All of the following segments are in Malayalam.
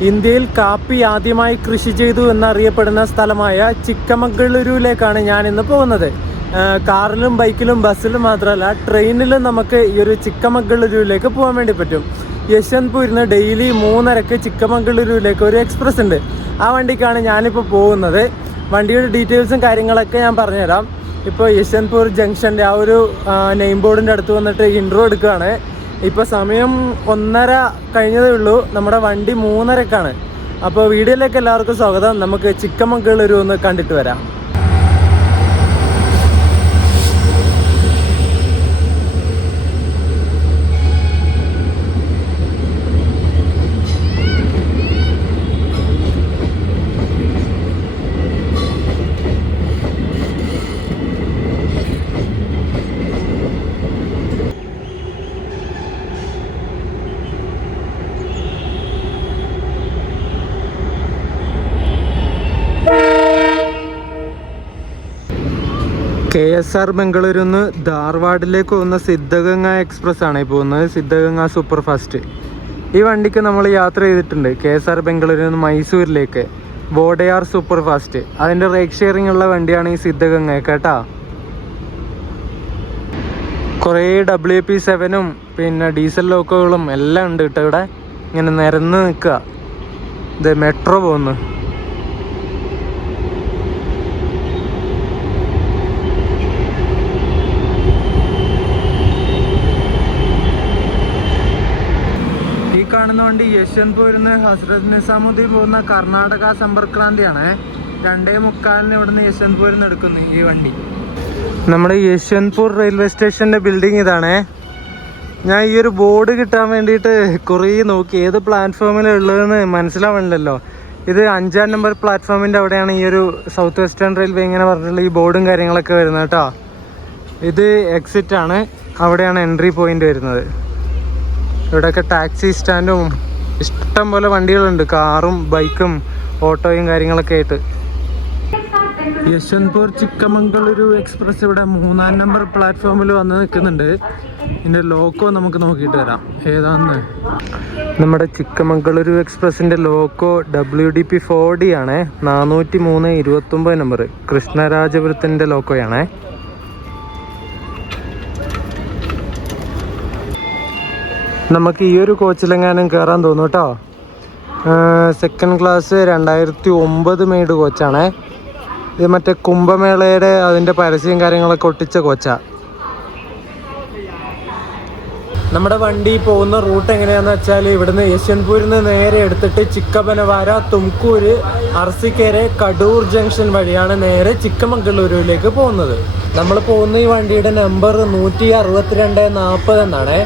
ഇന്ത്യയിൽ കാപ്പി ആദ്യമായി കൃഷി ചെയ്തു എന്നറിയപ്പെടുന്ന സ്ഥലമായ ചിക്കമംഗളൂരുവിലേക്കാണ് ഞാൻ ഇന്ന് പോകുന്നത് കാറിലും ബൈക്കിലും ബസ്സിലും മാത്രമല്ല ട്രെയിനിലും നമുക്ക് ഈ ഒരു ചിക്കമംഗളൂരുവിലേക്ക് പോകാൻ വേണ്ടി പറ്റും. യശ്വന്ത്പൂരിൽ നിന്ന് ഡെയിലി മൂന്നരക്ക് ചിക്കമംഗളൂരുവിലേക്ക് ഒരു എക്സ്പ്രസ് ഉണ്ട്. ആ വണ്ടിക്കാണ് ഞാനിപ്പോൾ പോകുന്നത്. വണ്ടിയുടെ ഡീറ്റെയിൽസും കാര്യങ്ങളൊക്കെ ഞാൻ പറഞ്ഞുതരാം. ഇപ്പോൾ യശ്വന്ത്പൂർ ജംഗ്ഷന്റെ ആ ഒരു നെയിം ബോർഡിന്റെ അടുത്ത് വന്നിട്ട് ഇൻട്രോ എടുക്കുകയാണ്. ഇപ്പോൾ സമയം ഒന്നര കഴിഞ്ഞതേ ഉള്ളൂ. നമ്മുടെ വണ്ടി മൂന്നരക്കാണ്. അപ്പോൾ വീഡിയോയിലേക്ക് എല്ലാവർക്കും സ്വാഗതം. നമുക്ക് ചിക്കമംഗളൂരു ഒന്ന് കണ്ടിട്ട് വരാം. കെ എസ് ആർ ബംഗളൂരു നിന്ന് ധാർവാഡിലേക്ക് പോകുന്ന സിദ്ധഗംഗ എക്സ്പ്രസ് ആണ് ഈ പോകുന്നത്. സിദ്ധഗംഗ സൂപ്പർ ഫാസ്റ്റ് ഈ വണ്ടിക്ക് നമ്മൾ യാത്ര ചെയ്തിട്ടുണ്ട് കെ എസ് ആർ ബംഗളൂരു നിന്ന് മൈസൂരിലേക്ക്. ബോഡയാർ സൂപ്പർ ഫാസ്റ്റ് അതിന്റെ റേക്ക് ഷെയറിംഗ് ഉള്ള വണ്ടിയാണ് ഈ സിദ്ധഗംഗ കേട്ടാ? കുറേ ഡബ്ല്യു പി സെവനും പിന്നെ ഡീസൽ ലോക്കോകളും എല്ലാം ഉണ്ട് കേട്ടോ ഇവിടെ. ഇങ്ങനെ നിരന്ന് നിൽക്കുക. ഇത് മെട്രോ പോകുന്നു ഈ കാണുന്ന നിന്ന് ഹസ്രത് നിസാമുദ്ദീൻ പോകുന്ന കർണാടക സമ്പർക്രാന്തിയാണ്. രണ്ടേ മുക്കാലിന് ഇവിടുന്ന് യശ്വന്ത്പൂരിൽ നിന്ന് എടുക്കുന്നു ഈ വണ്ടി. നമ്മുടെ യശ്വന്ത്പൂർ റെയിൽവേ സ്റ്റേഷന്റെ ബിൽഡിംഗ് ഇതാണേ. ഞാൻ ഈ ഒരു ബോർഡ് കിട്ടാൻ വേണ്ടിയിട്ട് കുറേ നോക്കി. ഏത് പ്ലാറ്റ്ഫോമിലാണ് ഉള്ളതെന്ന് മനസ്സിലാവണില്ലല്ലോ. ഇത് അഞ്ചാം നമ്പർ പ്ലാറ്റ്ഫോമിന്റെ അവിടെയാണ് ഈ ഒരു സൗത്ത് വെസ്റ്റേൺ റെയിൽവേ ഇങ്ങനെ പറഞ്ഞിട്ടുള്ള ഈ ബോർഡും കാര്യങ്ങളൊക്കെ വരുന്നത് കേട്ടോ. ഇത് എക്സിറ്റ് ആണ്. അവിടെയാണ് എൻട്രി പോയിന്റ് വരുന്നത്. ഇവിടെയൊക്കെ ടാക്സി സ്റ്റാൻഡും ഇഷ്ടം പോലെ വണ്ടികളുണ്ട്. കാറും ബൈക്കും ഓട്ടോയും കാര്യങ്ങളൊക്കെ ആയിട്ട്. യശ്വന്ത്പൂർ ചിക്കമംഗളൂരു എക്സ്പ്രസ് ഇവിടെ മൂന്നാം നമ്പർ പ്ലാറ്റ്ഫോമിൽ വന്ന് നിൽക്കുന്നുണ്ട്. ഇതിന്റെ ലോക്കോ നമുക്ക് നോക്കിയിട്ട് വരാം. ഏതാന്ന്? നമ്മുടെ Chikkamagaluru എക്സ്പ്രസിന്റെ loco W D P four D ആണ് നാനൂറ്റി മൂന്ന് ഇരുപത്തൊമ്പത് നമ്പർ. കൃഷ്ണരാജപുരത്തിന്റെ ലോക്കോയാണേ. നമുക്ക് ഈ ഒരു കോച്ചിലെങ്ങാനും കയറാൻ തോന്നും കേട്ടോ. സെക്കൻഡ് ക്ലാസ് രണ്ടായിരത്തി ഒമ്പത് മെയ്ഡ് കോച്ചാണേ ഇത് മറ്റേ കുംഭമേളയുടെ അതിന്റെ പരസ്യം കാര്യങ്ങളൊക്കെ ഒട്ടിച്ച കോച്ചാ നമ്മുടെ വണ്ടി പോകുന്ന റൂട്ട് എങ്ങനെയാന്ന് വെച്ചാൽ ഇവിടുന്ന് യശ്വന്പൂരിൽ നിന്ന് നേരെ എടുത്തിട്ട് ചിക്കബനവാര തുംകൂര് അർസിക്കേരെ കടൂർ ജംഗ്ഷൻ വഴിയാണ് നേരെ ചിക്കമംഗളൂരുവിലേക്ക് പോകുന്നത്. നമ്മൾ പോകുന്ന ഈ വണ്ടിയുടെ നമ്പർ നൂറ്റി അറുപത്തിരണ്ട് നാൽപ്പത് എന്നാണ്.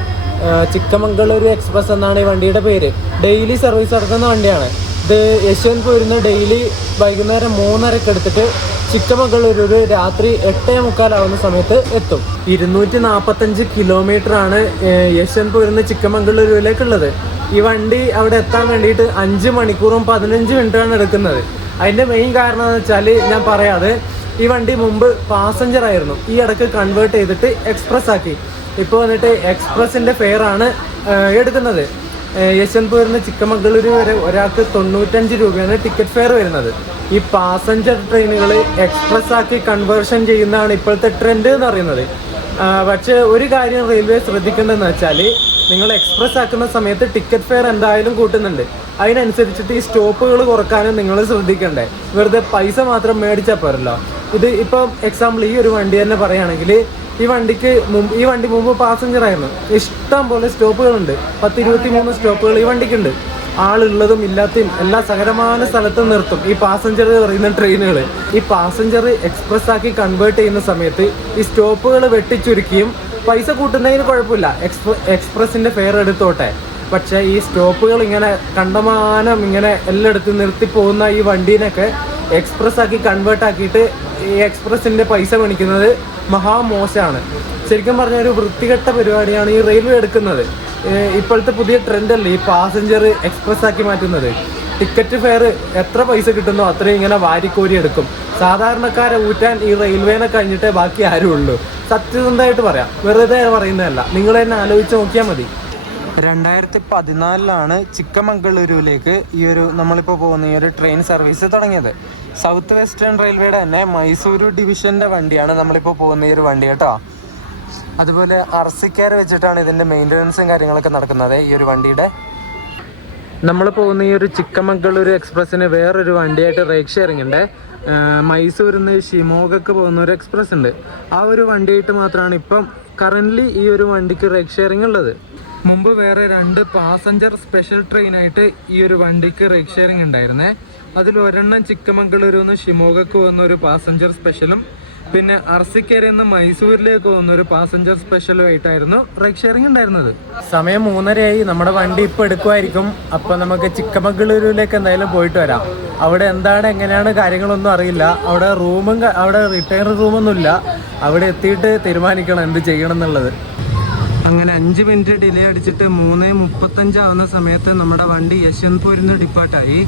ചിക്കമംഗളൂരു എക്സ്പ്രസ് എന്നാണ് ഈ വണ്ടിയുടെ പേര്. ഡെയിലി സർവീസ് നടത്തുന്ന വണ്ടിയാണ്. ഇത് യശ്വന്ത് പോയിരുന്ന ഡെയിലി വൈകുന്നേരം മൂന്നരക്ക് എടുത്തിട്ട് ചിക്കമംഗളൂരു രാത്രി എട്ടേ മുക്കാലാവുന്ന സമയത്ത് എത്തും. ഇരുന്നൂറ്റി നാൽപ്പത്തഞ്ച് കിലോമീറ്റർ ആണ് യശ്വന്ത്പൂരിൽ നിന്ന് ചിക്കമംഗളൂരുവിലേക്കുള്ളത്. ഈ വണ്ടി അവിടെ എത്താൻ വേണ്ടിയിട്ട് അഞ്ച് മണിക്കൂറും പതിനഞ്ച് മിനിറ്റാണ് എടുക്കുന്നത്. അതിന്റെ മെയിൻ കാരണം എന്ന് വെച്ചാൽ ഞാൻ പറയാതെ ഈ വണ്ടി മുമ്പ് പാസഞ്ചർ ആയിരുന്നു. ഈ ഇടയ്ക്ക് കൺവേർട്ട് ചെയ്തിട്ട് എക്സ്പ്രസ് ആക്കി. ഇപ്പോൾ വന്നിട്ട് എക്സ്പ്രസിന്റെ ഫെയർ ആണ് എടുക്കുന്നത്. യശ്വന്ത്പൂരിൽ നിന്ന് ചിക്കമംഗളൂരു വരെ ഒരാൾക്ക് തൊണ്ണൂറ്റഞ്ച് രൂപയാണ് ടിക്കറ്റ് ഫെയർ വരുന്നത്. ഈ പാസഞ്ചർ ട്രെയിനുകൾ എക്സ്പ്രസ് ആക്കി കൺവേർഷൻ ചെയ്യുന്നതാണ് ഇപ്പോഴത്തെ ട്രെൻഡ് എന്ന് പറയുന്നത്. പക്ഷേ ഒരു കാര്യം റെയിൽവേ ശ്രദ്ധിക്കേണ്ടതെന്ന് വെച്ചാൽ നിങ്ങൾ എക്സ്പ്രസ് ആക്കുന്ന സമയത്ത് ടിക്കറ്റ് ഫെയർ എന്തായാലും കൂട്ടുന്നുണ്ട്. അതിനനുസരിച്ചിട്ട് ഈ സ്റ്റോപ്പുകൾ കുറക്കാനും നിങ്ങൾ ശ്രദ്ധിക്കണ്ടേ. വെറുതെ പൈസ മാത്രം മേടിച്ചാൽ പോരല്ലോ. ഇത് ഇപ്പം എക്സാമ്പിൾ ഈ ഒരു വണ്ടി തന്നെ പറയുകയാണെങ്കിൽ ഈ വണ്ടിക്ക് ഈ വണ്ടി മുമ്പ് പാസഞ്ചർ ആയിരുന്നു. ഇഷ്ടം പോലെ സ്റ്റോപ്പുകളുണ്ട്. പത്ത് ഇരുപത്തി മൂന്ന് സ്റ്റോപ്പുകൾ ഈ വണ്ടിക്കുണ്ട്. ആളുള്ളതും ഇല്ലാത്തതും എല്ലാ സകലമായ സ്ഥലത്തും നിർത്തും. ഈ പാസഞ്ചർ പറയുന്ന ട്രെയിനുകൾ ഈ പാസഞ്ചർ എക്സ്പ്രസ് ആക്കി കൺവേർട്ട് ചെയ്യുന്ന സമയത്ത് ഈ സ്റ്റോപ്പുകൾ വെട്ടിച്ചുരുക്കിയും പൈസ കൂട്ടുന്നതിന് കുഴപ്പമില്ല. എക്സ്പ്ര എക്സ്പ്രസിന്റെ ഫെയർ എടുത്തോട്ടെ. പക്ഷേ ഈ സ്റ്റോപ്പുകൾ ഇങ്ങനെ കണ്ടമാനം ഇങ്ങനെ എല്ലായിടത്തും നിർത്തി പോകുന്ന ഈ വണ്ടീനൊക്കെ എക്സ്പ്രസ് ആക്കി കൺവേർട്ട് ആക്കിയിട്ട് ഈ എക്സ്പ്രസിന്റെ പൈസ മേടിക്കുന്നത് മഹാമോശമാണ്. ശരിക്കും പറഞ്ഞാൽ ഒരു വൃത്തികെട്ട പരിപാടിയാണ് ഈ റെയിൽവേ എടുക്കുന്നത്. ഇപ്പോഴത്തെ പുതിയ ട്രെൻഡ് അല്ലേ ഈ പാസഞ്ചർ എക്സ്പ്രസ് ആക്കി മാറ്റുന്നത്? ടിക്കറ്റ് ഫെയർ എത്ര പൈസ കിട്ടുന്നോ അത്രയും ഇങ്ങനെ വാരിക്കോരി എടുക്കും. സാധാരണക്കാരെ ഊറ്റാൻ ഈ റെയിൽവേനെ കഴിഞ്ഞിട്ടേ ബാക്കി ആരും ഉള്ളൂ സത്യസന്ധമായിട്ട് പറയാം. വെറുതെ പറയുന്നതല്ല. നിങ്ങൾ തന്നെ ആലോചിച്ച് നോക്കിയാൽ മതി. രണ്ടായിരത്തി പതിനാലിലാണ് ചിക്കമംഗളൂരുവിലേക്ക് ഈ ഒരു നമ്മളിപ്പോൾ പോകുന്ന ഈ ഒരു ട്രെയിൻ സർവീസ് തുടങ്ങിയത്. സൗത്ത് വെസ്റ്റേൺ റെയിൽവേയുടെ തന്നെ മൈസൂരു ഡിവിഷന്റെ വണ്ടിയാണ് നമ്മളിപ്പോൾ പോകുന്ന ഈ ഒരു വണ്ടി കേട്ടോ. അതുപോലെ അർസിക്കാർ വെച്ചിട്ടാണ് ഇതിന്റെ മെയിന്റനൻസും കാര്യങ്ങളൊക്കെ നടക്കുന്നത് ഈ ഒരു വണ്ടിയുടെ. നമ്മൾ പോകുന്ന ഈ ഒരു ചിക്കമംഗളൂരു എക്സ്പ്രസ്സിന് വേറൊരു വണ്ടിയായിട്ട് റേക്ക് ഷെയറിംഗ് മൈസൂരിൽ നിന്ന് ഷിമോഗക്ക് പോകുന്ന ഒരു എക്സ്പ്രസ് ഉണ്ട്. ആ ഒരു വണ്ടിയായിട്ട് മാത്രമാണ് ഇപ്പം കറന്റ്ലി ഈ ഒരു വണ്ടിക്ക് റേക്ക് ഷെയറിംഗ് ഉള്ളത്. മുമ്പ് വേറെ രണ്ട് പാസഞ്ചർ സ്പെഷ്യൽ ട്രെയിനായിട്ട് ഈ ഒരു വണ്ടിക്ക് റേക്ക് ഷെയറിംഗ് ഉണ്ടായിരുന്നേ. അതിൽ ഒരെണ്ണം ചിക്കമംഗളൂരിൽ നിന്ന് ഷിമോഗക്ക് വന്ന ഒരു പാസഞ്ചർ സ്പെഷ്യലും പിന്നെ അർസിക്കരയിൽ നിന്ന് മൈസൂരിലേക്ക് പോകുന്ന ഒരു പാസഞ്ചർ സ്പെഷ്യലും ആയിട്ടായിരുന്നു റേക്ക് ഷെയറിംഗ് ഉണ്ടായിരുന്നത്. സമയം മൂന്നരയായി. നമ്മുടെ വണ്ടി ഇപ്പോൾ എടുക്കുമായിരിക്കും അപ്പോൾ നമുക്ക് ചിക്കമംഗളൂരുവിലേക്ക് എന്തായാലും പോയിട്ട് വരാം. അവിടെ എന്താണ് എങ്ങനെയാണ് കാര്യങ്ങളൊന്നും അറിയില്ല. അവിടെ റൂമും അവിടെ റിട്ടയർ റൂമൊന്നുമില്ല അവിടെ എത്തിയിട്ട് തീരുമാനിക്കണം എന്ത് ചെയ്യണം എന്നുള്ളത്. അങ്ങനെ അഞ്ച് മിനിറ്റ് ഡിലേ അടിച്ചിട്ട് മൂന്ന് മുപ്പത്തഞ്ചാവുന്ന സമയത്ത് നമ്മുടെ വണ്ടി യശ്വന്ത്പൂരിൽ നിന്ന് ഡിപ്പാർട്ടായി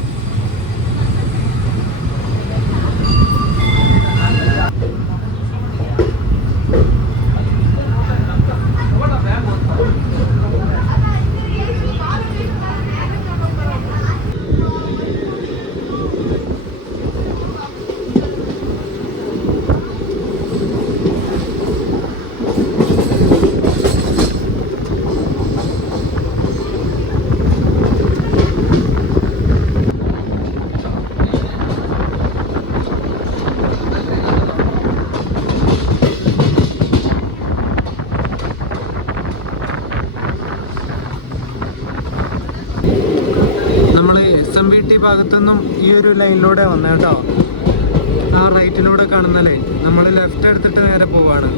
നമ്മൾ എസ് എം ബി ടി ഭാഗത്തുനിന്നും ഈ ഒരു ലൈനിലൂടെ വന്നു കേട്ടോ. ആ റൈറ്റിലൂടെ കാണുന്ന ലൈൻ നമ്മൾ ലെഫ്റ്റ് എടുത്തിട്ട് നേരെ പോവാണ്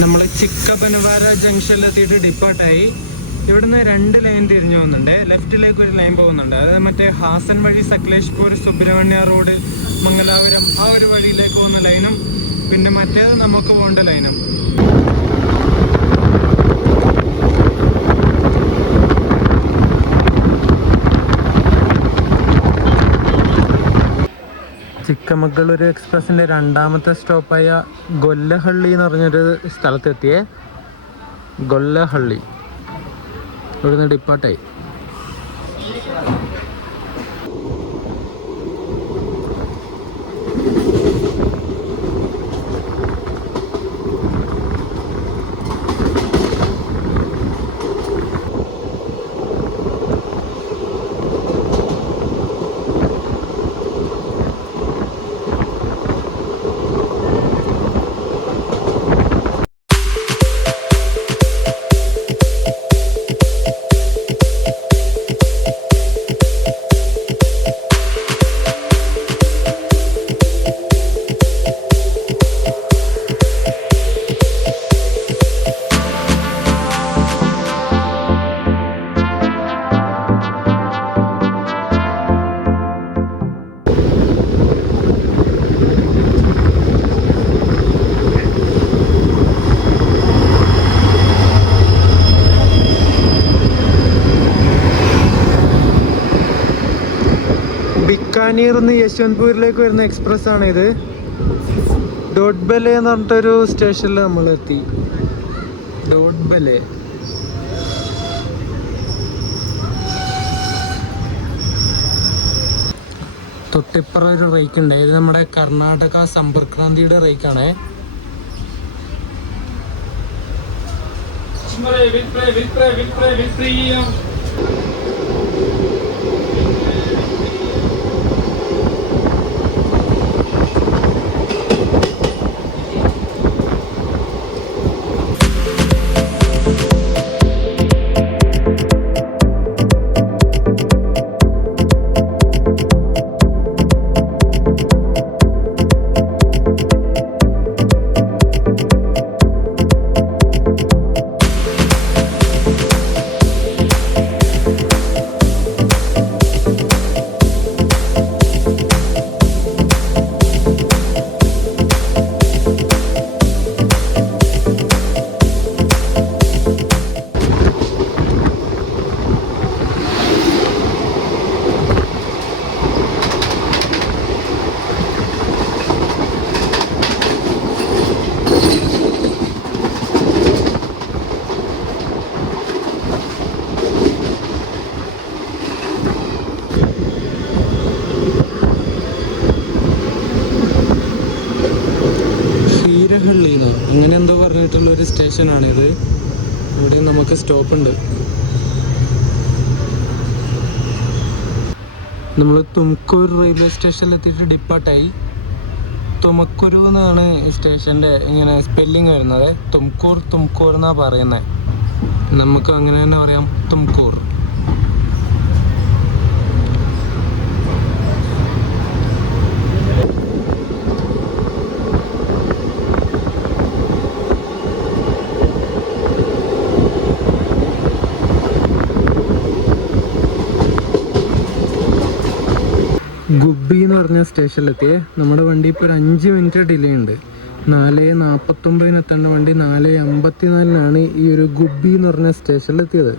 നമ്മൾ ചിക്കപ്പനവാര ജംഗ്ഷനിലെത്തിയിട്ട് ഡിപ്പാർട്ടായി ഇവിടുന്ന് രണ്ട് ലൈൻ തിരിഞ്ഞു പോകുന്നുണ്ട്. ലെഫ്റ്റിലേക്ക് ഒരു ലൈൻ പോകുന്നുണ്ട്. അതായത് മറ്റേ ഹാസൻ വഴി സക്ലേഷ്പൂർ സുബ്രഹ്മണ്യ റോഡ് മംഗലാപുരം ആ ഒരു വഴിയിലേക്ക് പോകുന്ന ലൈനും പിന്നെ മറ്റേത് നമുക്ക് പോകേണ്ട ലൈനും ചിക്കമംഗളൂരു എക്സ്പ്രസിന്റെ രണ്ടാമത്തെ സ്റ്റോപ്പായ ഗൊല്ലഹള്ളി എന്ന് പറഞ്ഞൊരു സ്ഥലത്തെത്തിയേ. ഗൊല്ലഹള്ളി. ഇവിടുന്ന് ഡിപ്പാർട്ടായി പാനീറിൽ നിന്ന് യശ്വന്ത്പൂരിലേക്ക് വരുന്ന എക്സ്പ്രസ് ആണ് ഇത് ഡോട്ട്ബലെ എന്ന് പറഞ്ഞിട്ടൊരു സ്റ്റേഷനിൽ നമ്മൾ എത്തി ഡോട്ട്ബലെ തൊട്ടിപ്പുറം ഒരു റേക്ക് ഉണ്ട് ഇത് നമ്മുടെ കർണാടക സമ്പർക്രാന്തിയുടെ റേക്കാണേ വിൽപ്രേ വിൽപ്രേ വിൽപ്രേ വിൽപ്രേ വിൽപ്രേയം സ്റ്റേഷനാണിത് ഇവിടെ നമുക്ക് സ്റ്റോപ്പ് ഉണ്ട് നമ്മൾ തുംകൂർ റെയിൽവേ സ്റ്റേഷനിൽ എത്തിയിട്ട് ഡിപ്പാട്ടായി തുമക്കുരു എന്നാണ് സ്റ്റേഷന്റെ ഇങ്ങനെ സ്പെല്ലിങ് വരുന്നത്. തുംകൂർ തുംകൂർ എന്നാണ് പറയുന്നത്. നമുക്ക് അങ്ങനെ തന്നെ പറയാം തുംകൂർ ഗുബി എന്ന് പറഞ്ഞ സ്റ്റേഷനിലെത്തിയേ. നമ്മുടെ വണ്ടി ഇപ്പോൾ ഒരു അഞ്ച് മിനിറ്റ് ഡിലേ ഉണ്ട്. നാല് നാൽപ്പത്തൊമ്പതിനെത്തേണ്ട വണ്ടി നാല് അമ്പത്തിനാലിനാണ് ഈ ഒരു ഗുബി എന്ന് പറഞ്ഞ സ്റ്റേഷനിലെത്തിയത്.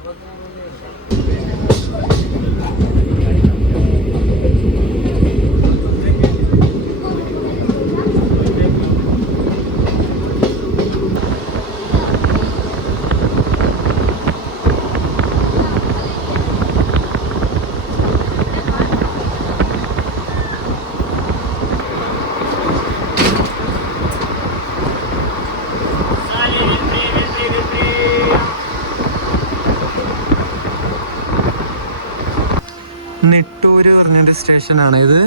നെട്ടൂര് പറഞ്ഞൊരു സ്റ്റേഷനാണ്. ഇത്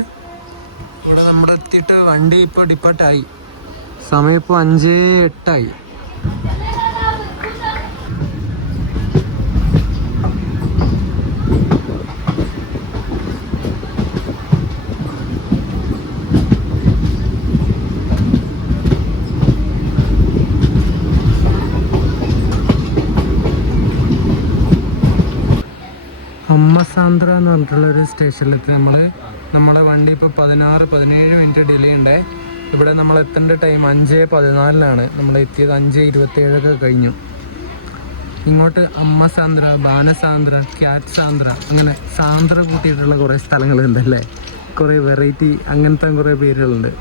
ഇവിടെ നമ്മുടെ എത്തിയിട്ട് വണ്ടി ഇപ്പോൾ ഡിപ്പാർട്ടായി സമയം ഇപ്പോൾ അഞ്ച് എട്ടായി. അമ്മസാന്ദ്ര എന്ന് പറഞ്ഞിട്ടുള്ള ഒരു സ്റ്റേഷനിലെത്തി. നമ്മൾ നമ്മുടെ വണ്ടി ഇപ്പോൾ പതിനാറ് പതിനേഴ് മിനിറ്റ് ഡിലേ ഉണ്ട് ഇവിടെ നമ്മൾ എത്തേണ്ട ടൈം അഞ്ച് പതിനാലിനാണ്. നമ്മൾ എത്തിയത് അഞ്ച് ഇരുപത്തേഴൊക്കെ കഴിഞ്ഞു. ഇങ്ങോട്ട് അമ്മ സാന്ദ്ര ബാനസാന്ദ്ര ക്യാറ്റ് സാന്ദ്ര അങ്ങനെ സാന്ദ്ര കൂട്ടിയിട്ടുള്ള കുറേ സ്ഥലങ്ങളുണ്ടല്ലേ? കുറേ വെറൈറ്റി അങ്ങനത്തെ കുറേ പേരുകളുണ്ട്.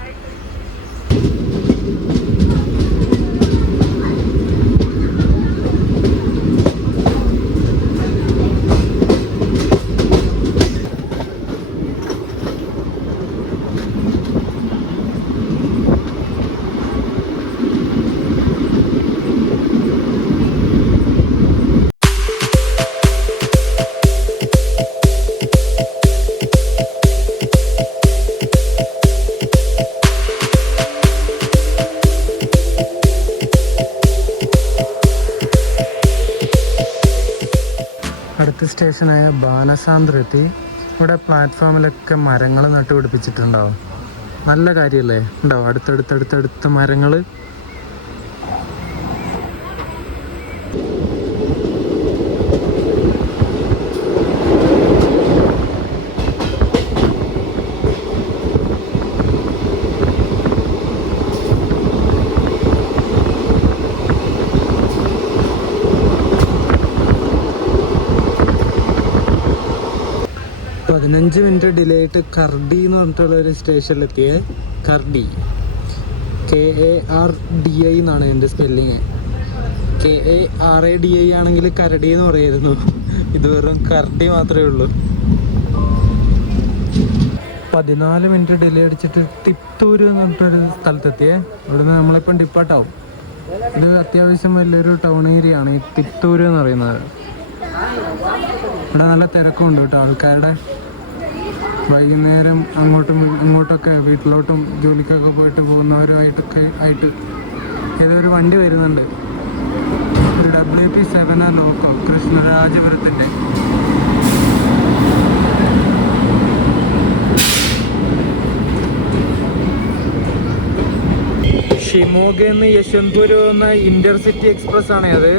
അടുത്ത സ്റ്റേഷനായ ബാനസാന്ദ്രെത്തി ഇവിടെ പ്ലാറ്റ്ഫോമിലൊക്കെ മരങ്ങൾ നട്ടുപിടിപ്പിച്ചിട്ടുണ്ടാവും. നല്ല കാര്യമല്ലേ ഉണ്ടാവും അടുത്തടുത്തടുത്തടുത്ത മരങ്ങൾ പതിനഞ്ച് മിനിറ്റ് കർഡി എന്ന് പറഞ്ഞിട്ടുള്ള ഒരു സ്റ്റേഷനിലെത്തിയേ. Kardi. K A R D I എന്നാണ് എന്റെ spelling K A R A D I ആണെങ്കിൽ കരടി എന്ന് പറയായിരുന്നു ഇത് വെറും കർഡി മാത്രമേ ഉള്ളൂ. പതിനാല് മിനിറ്റ് ഡിലേ അടിച്ചിട്ട് തിത്തൂര് എന്ന് പറഞ്ഞിട്ടൊരു സ്ഥലത്തെത്തിയേ. ഇവിടുന്ന് നമ്മളിപ്പം ഡിപ്പാട്ടാവും ഇത് അത്യാവശ്യം വലിയൊരു ടൗൺ ഏരിയ ആണ്. ഈ തിത്തൂര് എന്ന് പറയുന്നത്. ഇവിടെ നല്ല തിരക്കുണ്ട് കേട്ടോ. ആൾക്കാരുടെ വൈകുന്നേരം അങ്ങോട്ടും ഇങ്ങോട്ടൊക്കെ വീട്ടിലോട്ടും ജോലിക്കൊക്കെ പോയിട്ട് പോകുന്നവരുമായിട്ടൊക്കെ ആയിട്ട് ഏതൊരു വണ്ടി വരുന്നുണ്ട്. ഡബ്ല്യു പി സെവൻ ആ ലോക്കോ കൃഷ്ണരാജപുരത്തിന്റെ ഷിമോഗെന്ന് യശ്വന്ത്പൂർ പോകുന്ന ഇന്റർസിറ്റി എക്സ്പ്രസ് ആണ് അത്.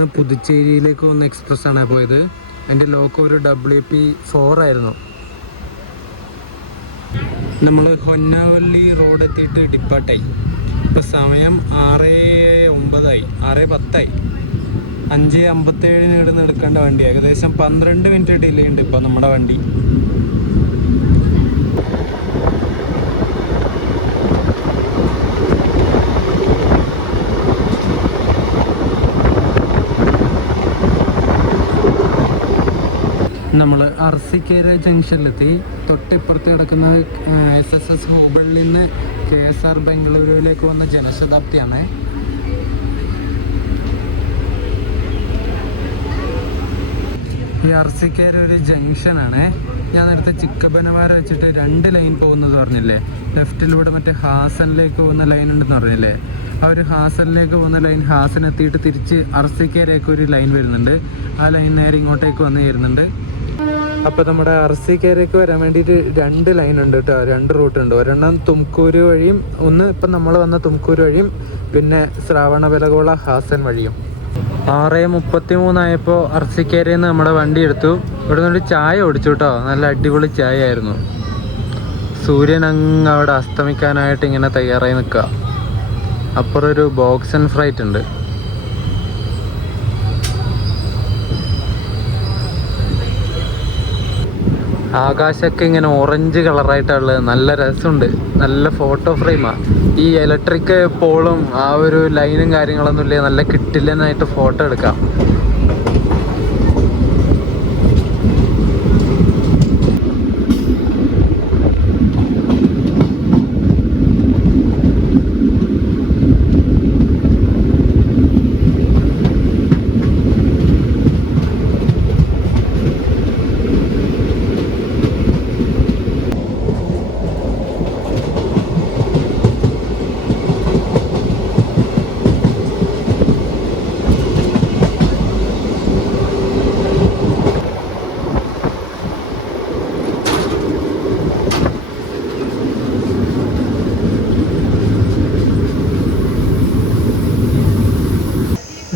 നിന്ന് പുതുച്ചേരിയിലേക്ക് വന്ന എക്സ്പ്രസ് ആണ് പോയത്. എന്റെ ലോക്കോ ഒരു ഡബ്ല്യു പി ഫോർ ആയിരുന്നു. നമ്മൾ ഹൊന്നാവല്ലി റോഡ് എത്തിയിട്ട് ഡിപ്പാട്ടായി ഇപ്പം സമയം ആറ് ഒമ്പതായി ആറ് പത്തായി. അഞ്ച് അമ്പത്തേഴിന് ഇവിടുന്ന് എടുക്കേണ്ട വണ്ടി. ഏകദേശം പന്ത്രണ്ട് മിനിറ്റ് ഡിലേ ഉണ്ട് ഇപ്പം നമ്മുടെ വണ്ടി. നമ്മൾ അർസിക്കേര ജംഗ്ഷനിലെത്തി. തൊട്ടിപ്പുറത്ത് കിടക്കുന്ന എസ് എസ് എസ് ഹൂബിളിൽ നിന്ന് കെ എസ് ആർ ബംഗളൂരുവിലേക്ക് വന്ന ജനശതാബ്ദിയാണ്. ഈ അർസിക്കേര ഒരു ജംഗ്ഷനാണ്. ഞാൻ നേരത്തെ ചിക്കബനവാര വെച്ചിട്ട് രണ്ട് ലൈൻ പോകുന്നത് പറഞ്ഞില്ലേ? ലെഫ്റ്റിലൂടെ മറ്റേ ഹാസനിലേക്ക് പോകുന്ന ലൈൻ ഉണ്ടെന്ന് പറഞ്ഞില്ലേ? ആ ഒരു ഹാസനിലേക്ക് പോകുന്ന ലൈൻ ഹാസൻ എത്തിയിട്ട് തിരിച്ച് അർസിക്കേരയൊക്കെ ഒരു ലൈൻ വരുന്നുണ്ട്. ആ ലൈൻ നേരെ ഇങ്ങോട്ടേക്ക് വന്ന് ചേരുന്നുണ്ട്. അപ്പോൾ നമ്മുടെ അർസിക്കേരയ്ക്ക് വരാൻ വേണ്ടിയിട്ട് രണ്ട് ലൈൻ ഉണ്ട് കേട്ടോ രണ്ട് റൂട്ട് ഉണ്ട്. ഒരെണ്ണം തുംകൂര് വഴിയും ഒന്ന് ഇപ്പം നമ്മൾ വന്ന തുംകൂര് വഴിയും പിന്നെ ശ്രാവണബലഗോള ഹാസൻ വഴിയും. ആറ് മുപ്പത്തി മൂന്നായപ്പോൾ അർസിക്കേരയിൽ നിന്ന് നമ്മുടെ വണ്ടി എടുത്തു. ഇവിടെ നിന്നൊരു ചായ ഓടിച്ചു കേട്ടോ നല്ല അടിപൊളി ചായ ആയിരുന്നു സൂര്യൻ അങ്ങ് അവിടെ അസ്തമിക്കാനായിട്ട് ഇങ്ങനെ തയ്യാറായി നിൽക്കുക അപ്പുറം ഒരു ബോക്സ് ആൻഡ് ഫ്രൈറ്റ് ഉണ്ട്. ആകാശമൊക്കെ ഇങ്ങനെ ഓറഞ്ച് കളറായിട്ടുള്ളത് നല്ല രസമുണ്ട്. നല്ല ഫോട്ടോ ഫ്രെയിമാണ് ഈ ഇലക്ട്രിക് പോളും ആ ഒരു ലൈനും കാര്യങ്ങളൊന്നും ഇല്ലേ നല്ല കിട്ടില്ലെന്നായിട്ട് ഫോട്ടോ എടുക്കാം.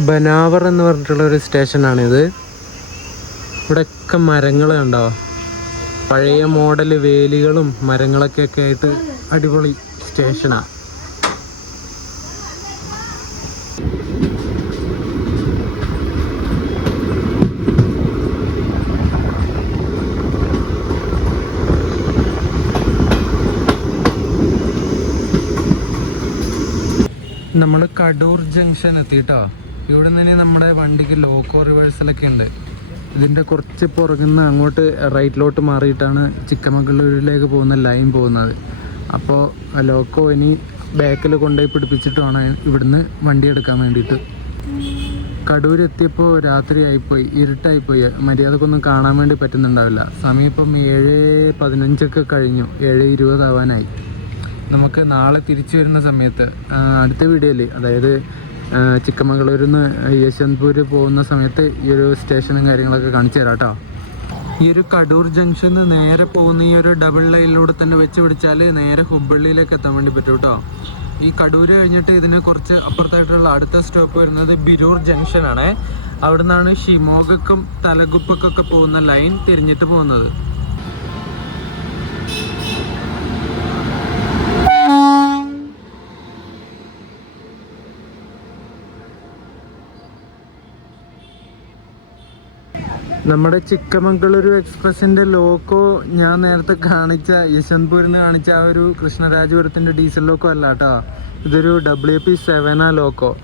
ബനാവർ എന്ന് പറഞ്ഞിട്ടുള്ള ഒരു സ്റ്റേഷനാണിത്. ഇവിടെയൊക്കെ മരങ്ങൾ കണ്ടോ? പഴയ മോഡൽ വേലികളും മരങ്ങളൊക്കെ ഒക്കെ ആയിട്ട് അടിപൊളി സ്റ്റേഷനാണ് നമ്മൾ കടൂർ ജംഗ്ഷൻ എത്തിട്ടോ ഇവിടെ തന്നെ നമ്മുടെ വണ്ടിക്ക് ലോക്കോ റിവേഴ്സലൊക്കെ ഉണ്ട്. ഇതിന്റെ കുറച്ച് പുറകുന്ന അങ്ങോട്ട് റൈറ്റിലോട്ട് മാറിയിട്ടാണ് ചിക്കമംഗളൂരിലേക്ക് പോകുന്ന ലൈൻ പോകുന്നത്. അപ്പോൾ ലോക്കോ ഇനി ബാക്കിൽ കൊണ്ടുപോയി പിടിപ്പിച്ചിട്ട് വേണം ഇവിടുന്ന് വണ്ടി എടുക്കാൻ വേണ്ടിയിട്ട്. കടൂർ എത്തിയപ്പോൾ രാത്രി ആയിപ്പോയി ഇരുട്ടായിപ്പോയി. മര്യാദക്കൊന്നും കാണാൻ വേണ്ടി പറ്റുന്നുണ്ടാവില്ല. സമയം ഇപ്പം ഏഴ് പതിനഞ്ചൊക്കെ കഴിഞ്ഞു. ഏഴ് ഇരുപതാവാനായി നമുക്ക് നാളെ തിരിച്ചു വരുന്ന സമയത്ത് അടുത്ത വീഡിയോയിൽ അതായത് ചിക്കമംഗളൂരിൽ നിന്ന് യശ്വന്ത്പൂർ പോകുന്ന സമയത്ത് ഈ ഒരു സ്റ്റേഷനും കാര്യങ്ങളൊക്കെ കാണിച്ചു തരാം കേട്ടോ. ഈ ഒരു കടൂർ ജംഗ്ഷനിൽ നിന്ന് നേരെ പോകുന്ന ഈ ഒരു ഡബിൾ ലൈനിലൂടെ തന്നെ വെച്ച് പിടിച്ചാൽ നേരെ ഹുബ്ബള്ളിയിലേക്ക് എത്താൻ വേണ്ടി പറ്റും കേട്ടോ. ഈ കടൂർ കഴിഞ്ഞിട്ട് ഇതിന് കുറച്ച് അപ്പുറത്തായിട്ടുള്ള അടുത്ത സ്റ്റോപ്പ് വരുന്നത് ബിരൂർ ജംഗ്ഷനാണ്. അവിടെ നിന്നാണ് ഷിമോഗക്കും തലകുപ്പക്കൊക്കെ പോകുന്ന ലൈൻ തിരിഞ്ഞിട്ട് പോകുന്നത്. നമ്മുടെ ചിക്കമംഗളൂരു എക്സ്പ്രസിന്റെ ലോക്കോ ഞാൻ നേരത്തെ കാണിച്ച യശ്വന്ത്പൂരിൽ കാണിച്ച ആ ഒരു കൃഷ്ണരാജപുരത്തിന്റെ ഡീസൽ ലോക്കോ അല്ല കേട്ടോ. ഇതൊരു ഡബ്ല്യു പി സെവനാ ലോക്കോ.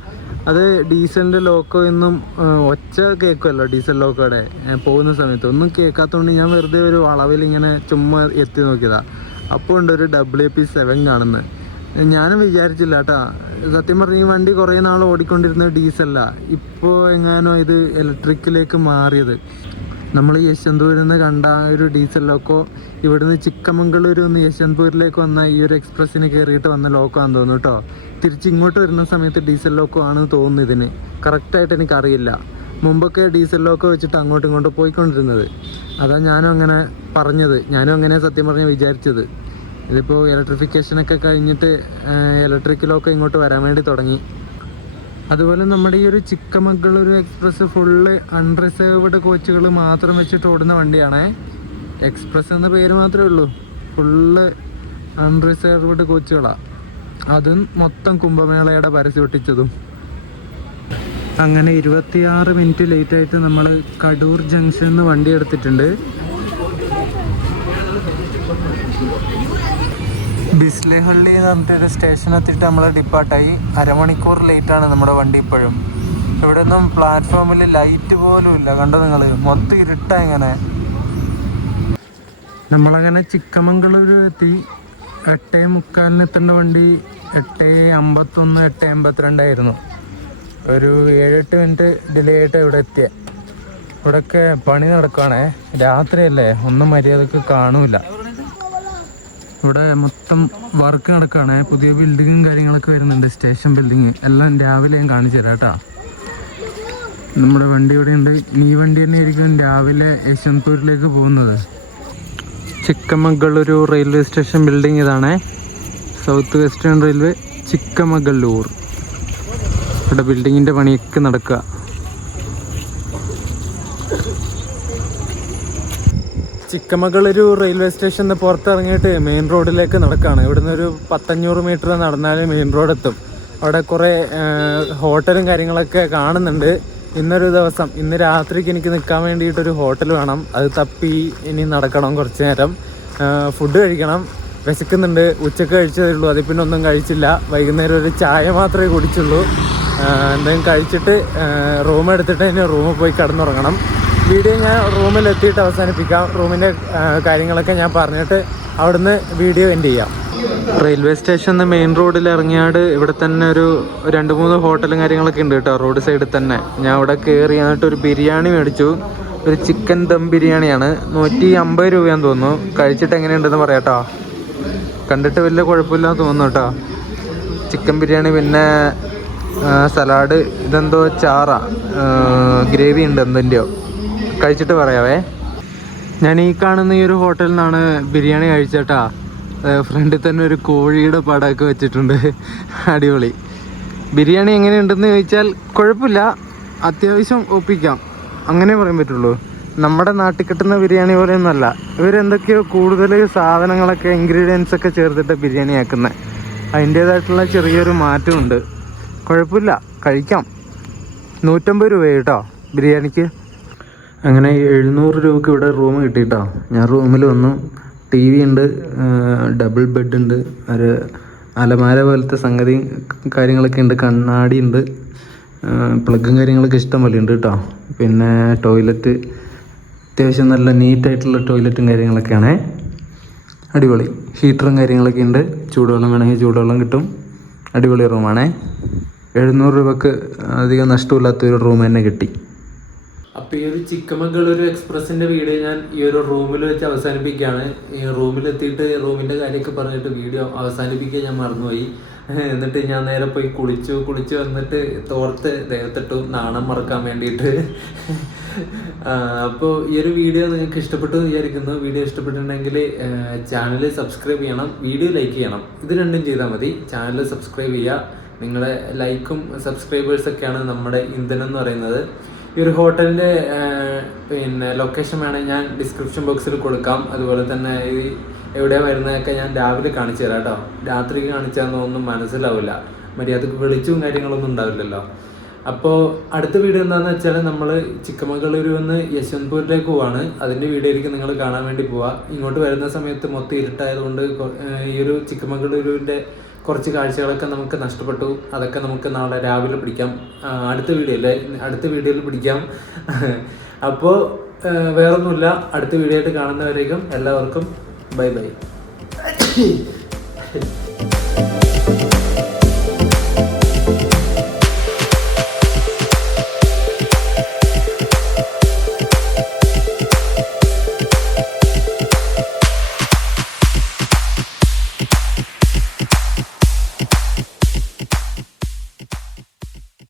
അത് ഡീസലിന്റെ ലോക്കോ എന്നും ആ, ഒച്ച കേൾക്കുമല്ലോ ഡീസൽ ലോക്കോടെ. പോകുന്ന സമയത്ത്. ഒന്നും കേൾക്കാത്തതുകൊണ്ട് ഞാൻ വെറുതെ ഒരു വളവിൽ ഇങ്ങനെ ചുമ്മാ എത്തി നോക്കിയതാ. അപ്പോൾ ഉണ്ട് ഒരു ഡബ്ല്യു പി സെവൻ കാണുന്നത് ഞാനും വിചാരിച്ചില്ല കേട്ടാ. സത്യം പറഞ്ഞ ഈ വണ്ടി കുറേ നാൾ ഓടിക്കൊണ്ടിരുന്നത് ഡീസലല്ല ഇപ്പോൾ എങ്ങാനോ ഇത് ഇലക്ട്രിക്കിലേക്ക് മാറിയത്. നമ്മൾ യശ്വന്തപൂരിൽ നിന്ന് കണ്ട ആ ഒരു ഡീസൽ ലോക്കോ ഇവിടുന്ന് ചിക്കമംഗളൂരിൽ നിന്ന് യശ്വന്തപൂരിലേക്ക് വന്ന ഈ ഒരു എക്സ്പ്രസ്സിന് കയറിയിട്ട് വന്ന ലോക്കോ ആണെന്ന് തോന്നുന്നു കേട്ടോ. തിരിച്ച് ഇങ്ങോട്ട് വരുന്ന സമയത്ത് ഡീസൽ ലോക്കോ ആണെന്ന് തോന്നുന്നു ഇതിന്. കറക്റ്റായിട്ട് എനിക്കറിയില്ല. മുമ്പൊക്കെ ഡീസൽ ലോക്കോ വെച്ചിട്ട് അങ്ങോട്ടും ഇങ്ങോട്ടും പോയിക്കൊണ്ടിരുന്നത്. അതാ ഞാനും അങ്ങനെ പറഞ്ഞത്. ഞാനും അങ്ങനെ സത്യം പറഞ്ഞ് വിചാരിച്ചത്. ഇതിപ്പോൾ ഇലക്ട്രിഫിക്കേഷനൊക്കെ കഴിഞ്ഞിട്ട് ഇലക്ട്രിക്കലൊക്കെ ഇങ്ങോട്ട് വരാൻ വേണ്ടി തുടങ്ങി. അതുപോലെ നമ്മുടെ ഈ ഒരു ചിക്കമംഗളൂരു എക്സ്പ്രസ് ഫുള്ള് അൺറിസേർവ്ഡ് കോച്ചുകൾ മാത്രം വെച്ചിട്ട് ഓടുന്ന വണ്ടിയാണേ. എക്സ്പ്രസ് എന്ന പേര് മാത്രമേ ഉള്ളൂ. ഫുള്ള് അൺറിസർവ്ഡ് കോച്ചുകളാണ് അതും മൊത്തം കുംഭമേളയുടെ പരസ്യം ഒട്ടിച്ചതും അങ്ങനെ ഇരുപത്തിയാറ് മിനിറ്റ് ലേറ്റായിട്ട് നമ്മൾ കടൂർ ജംഗ്ഷനിൽ നിന്ന് വണ്ടി എടുത്തിട്ടുണ്ട്. ബിസ്ലെഹള്ളി എന്ന് പറഞ്ഞിട്ടൊരു സ്റ്റേഷൻ എത്തിയിട്ട് നമ്മൾ ഡിപ്പാർട്ടായി അരമണിക്കൂർ ലേറ്റ് ആണ് നമ്മുടെ വണ്ടി ഇപ്പോഴും. ഇവിടെ ഒന്നും പ്ലാറ്റ്ഫോമിൽ ലൈറ്റ് പോലും ഇല്ല. കണ്ടോ നിങ്ങൾ മൊത്തം ഇരുട്ട ഇങ്ങനെ. നമ്മളങ്ങനെ ചിക്കമംഗളൂർ എത്തി. എട്ടേ മുക്കാലിന് എത്തേണ്ട വണ്ടി എട്ട് അമ്പത്തൊന്ന് എട്ട് എൺപത്തിരണ്ടായിരുന്നു ഒരു ഏഴെട്ട് മിനിറ്റ് ഡിലേ ആയിട്ട് ഇവിടെ എത്തിയ. ഇവിടെയൊക്കെ പണി നടക്കുകയാണേ രാത്രിയല്ലേ? ഒന്നും മര്യാദയ്ക്ക് കാണൂല. ഇവിടെ മൊത്തം വർക്ക് നടക്കുകയാണ് പുതിയ ബിൽഡിങ്ങും കാര്യങ്ങളൊക്കെ വരുന്നുണ്ട്. സ്റ്റേഷൻ ബിൽഡിങ് എല്ലാം രാവിലെ ഞാൻ കാണിച്ചു തരാം കേട്ടോ. നമ്മുടെ വണ്ടി ഇവിടെ ഉണ്ട്. ഈ വണ്ടി തന്നെ ആയിരിക്കും രാവിലെ യശ്വന്ത്പൂരിലേക്ക് പോകുന്നത്. Chikkamagaluru railway station building ഇതാണേ. South western railway Chikmagalur. ഇവിടെ ബിൽഡിങ്ങിന്റെ പണിയൊക്കെ നടക്കുക. ചിക്കമംഗളൂരു റെയിൽവേ സ്റ്റേഷനിൽ പുറത്തിറങ്ങിയിട്ട് മെയിൻ റോഡിലേക്ക് നടക്കുകയാണ് ഇവിടുന്ന് ഒരു പത്തഞ്ഞൂറ് മീറ്റർ നടന്നാൽ മെയിൻ റോഡ് എത്തും അവിടെ കുറേ ഹോട്ടലും കാര്യങ്ങളൊക്കെ കാണുന്നുണ്ട്. ഇന്നൊരു ദിവസം ഇന്ന് രാത്രിക്ക് എനിക്ക് നിൽക്കാൻ വേണ്ടിയിട്ടൊരു ഹോട്ടൽ വേണം. അത് തപ്പി ഇനി നടക്കണം കുറച്ച് നേരം. ഫുഡ് കഴിക്കണം. വിശക്കുന്നുണ്ട്. ഉച്ചയ്ക്ക് കഴിച്ചതേ ഉള്ളൂ. അതിൽ പിന്നെ ഒന്നും കഴിച്ചില്ല. വൈകുന്നേരം ഒരു ചായ മാത്രമേ കുടിച്ചുള്ളൂ. എന്തെങ്കിലും കഴിച്ചിട്ട് റൂം എടുത്തിട്ട് ഇനി റൂമിൽ പോയി കിടന്നുറങ്ങണം. വീഡിയോ ഞാൻ റൂമിൽ എത്തിയിട്ട് അവസാനിപ്പിക്കാം. റൂമിന്റെ കാര്യങ്ങളൊക്കെ ഞാൻ പറഞ്ഞിട്ട് അവിടുന്ന് വീഡിയോ എൻഡ് ചെയ്യാം. റെയിൽവേ സ്റ്റേഷൻ മെയിൻ റോഡിൽ ഇറങ്ങിയാട് ഇവിടെ തന്നെ ഒരു രണ്ട് മൂന്ന് ഹോട്ടലും കാര്യങ്ങളൊക്കെ ഉണ്ട് കേട്ടോ റോഡ് സൈഡിൽ തന്നെ. ഞാൻ അവിടെ കയറി എന്നിട്ട് ഒരു ബിരിയാണി മേടിച്ചു. ഒരു ചിക്കൻ ദം ബിരിയാണിയാണ്. നൂറ്റി അമ്പത് രൂപയാന്ന് തോന്നുന്നു. കഴിച്ചിട്ട് എങ്ങനെയുണ്ടെന്ന് പറയാട്ടോ കണ്ടിട്ട് വലിയ കുഴപ്പമില്ലാന്ന് തോന്നുന്നു കേട്ടോ ചിക്കൻ ബിരിയാണി പിന്നെ സലാഡ് ഇതെന്തോ ചാറ. ഗ്രേവി ഉണ്ട് എന്തിന്റെയോ. കഴിച്ചിട്ട് പറയാവേ. ഞാൻ ഈ കാണുന്ന ഈ ഒരു ഹോട്ടലിൽ നിന്നാണ് ബിരിയാണി കഴിച്ചേട്ടാ. ഫ്രണ്ടിൽ തന്നെ ഒരു കോഴിയുടെ പടമൊക്കെ വെച്ചിട്ടുണ്ട്. അടിപൊളി. ബിരിയാണി എങ്ങനെയുണ്ടെന്ന് ചോദിച്ചാൽ കുഴപ്പമില്ല. അത്യാവശ്യം ഒപ്പിക്കാം. അങ്ങനെ പറയാൻ പറ്റുള്ളൂ. നമ്മുടെ നാട്ടിൽ കിട്ടുന്ന ബിരിയാണി പോലെയൊന്നുമല്ല. ഇവരെന്തൊക്കെയോ കൂടുതൽ സാധനങ്ങളൊക്കെ ഇൻഗ്രീഡിയൻസ് ഒക്കെ ചേർത്തിട്ട് ബിരിയാണി ആക്കുന്നത്. അതിന്റേതായിട്ടുള്ള ചെറിയൊരു മാറ്റമുണ്ട്. കുഴപ്പമില്ല. കഴിക്കാം. നൂറ്റമ്പത് രൂപ കേട്ടോ ബിരിയാണിക്ക്. അങ്ങനെ എഴുന്നൂറ് രൂപയ്ക്ക് ഇവിടെ റൂം കിട്ടിയിട്ടോ. ഞാൻ റൂമിൽ വന്നു. ടി വി ഉണ്ട് ഡബിൾ ബെഡ് ഉണ്ട് ഒരു അലമാര പോലത്തെ സംഗതി കാര്യങ്ങളൊക്കെ ഉണ്ട് കണ്ണാടി ഉണ്ട് പ്ലഗും കാര്യങ്ങളൊക്കെ ഇഷ്ടം പോലെ ഉണ്ട് കേട്ടോ. പിന്നെ ടോയ്ലറ്റ് അത്യാവശ്യം നല്ല നീറ്റായിട്ടുള്ള ടോയ്ലറ്റും കാര്യങ്ങളൊക്കെയാണേ. അടിപൊളി. ഹീറ്ററും കാര്യങ്ങളൊക്കെ ഉണ്ട്. ചൂടുവെള്ളം വേണമെങ്കിൽ ചൂടുവെള്ളം കിട്ടും. അടിപൊളി റൂമാണേ. എഴുന്നൂറ് രൂപക്ക് അധികം നഷ്ടമില്ലാത്തൊരു റൂം തന്നെ കിട്ടി. അപ്പോൾ ഈ ഒരു ചിക്കമംഗളൂരു എക്സ്പ്രസിന്റെ വീഡിയോ ഞാൻ ഈ ഒരു റൂമിൽ വെച്ച് അവസാനിപ്പിക്കുകയാണ്. ഈ റൂമിൽ എത്തിയിട്ട് റൂമിന്റെ കാര്യമൊക്കെ പറഞ്ഞിട്ട് വീഡിയോ അവസാനിപ്പിക്കാൻ ഞാൻ മറന്നുപോയി. എന്നിട്ട് ഞാൻ നേരെ പോയി കുളിച്ചു. കുളിച്ചു വന്നിട്ട് തോർത്ത് ദേഹത്തിട്ടു നാണം മറക്കാൻ വേണ്ടിയിട്ട്. അപ്പോൾ ഈ ഒരു വീഡിയോ നിങ്ങൾക്ക് ഇഷ്ടപ്പെട്ടു വിചാരിക്കുന്നു. വീഡിയോ ഇഷ്ടപ്പെട്ടിട്ടുണ്ടെങ്കിൽ ചാനൽ സബ്സ്ക്രൈബ് ചെയ്യണം. വീഡിയോ ലൈക്ക് ചെയ്യണം. ഇത് രണ്ടും ചെയ്താൽ മതി. ചാനൽ സബ്സ്ക്രൈബ് ചെയ്യുക. നിങ്ങളെ ലൈക്കും സബ്സ്ക്രൈബേഴ്സൊക്കെയാണ് നമ്മുടെ ഇന്ധനം എന്ന് പറയുന്നത്. ഈ ഒരു ഹോട്ടലിന്റെ പിന്നെ ലൊക്കേഷൻ വേണമെങ്കിൽ ഞാൻ ഡിസ്ക്രിപ്ഷൻ ബോക്സിൽ കൊടുക്കാം. അതുപോലെ തന്നെ ഈ എവിടെ വരുന്നതൊക്കെ ഞാൻ രാവിലെ കാണിച്ചു തരാം കേട്ടോ. രാത്രി കാണിച്ചാന്നൊന്നും മനസ്സിലാവില്ല. മര്യാദയ്ക്ക് വെളിച്ചവും കാര്യങ്ങളൊന്നും ഉണ്ടാവില്ലല്ലോ. അപ്പോൾ അടുത്ത വീഡിയോ എന്താണെന്ന് വെച്ചാൽ നമ്മൾ ചിക്കമംഗളൂരിൽ നിന്ന് യശ്വന്ത്പൂരിലേക്ക് പോവാണ്. അതിന്റെ വീഡിയോ ആയിരിക്കും നിങ്ങൾ കാണാൻ വേണ്ടി പോവാം. ഇങ്ങോട്ട് വരുന്ന സമയത്ത് മൊത്തം ഇരുട്ടായതുകൊണ്ട് ഈ ഒരു ചിക്കമംഗളൂരുവിന്റെ കുറച്ച് കാഴ്ചകളൊക്കെ നമുക്ക് നഷ്ടപ്പെട്ടു. അതൊക്കെ നമുക്ക് നാളെ രാവിലെ പിടിക്കാം. അടുത്ത വീഡിയോ അല്ലേ അടുത്ത വീഡിയോയിൽ പിടിക്കാം. അപ്പോൾ വേറൊന്നുമില്ല. അടുത്ത വീഡിയോ ആയിട്ട് കാണുന്നവരേക്കും എല്ലാവർക്കും ബൈ ബൈ.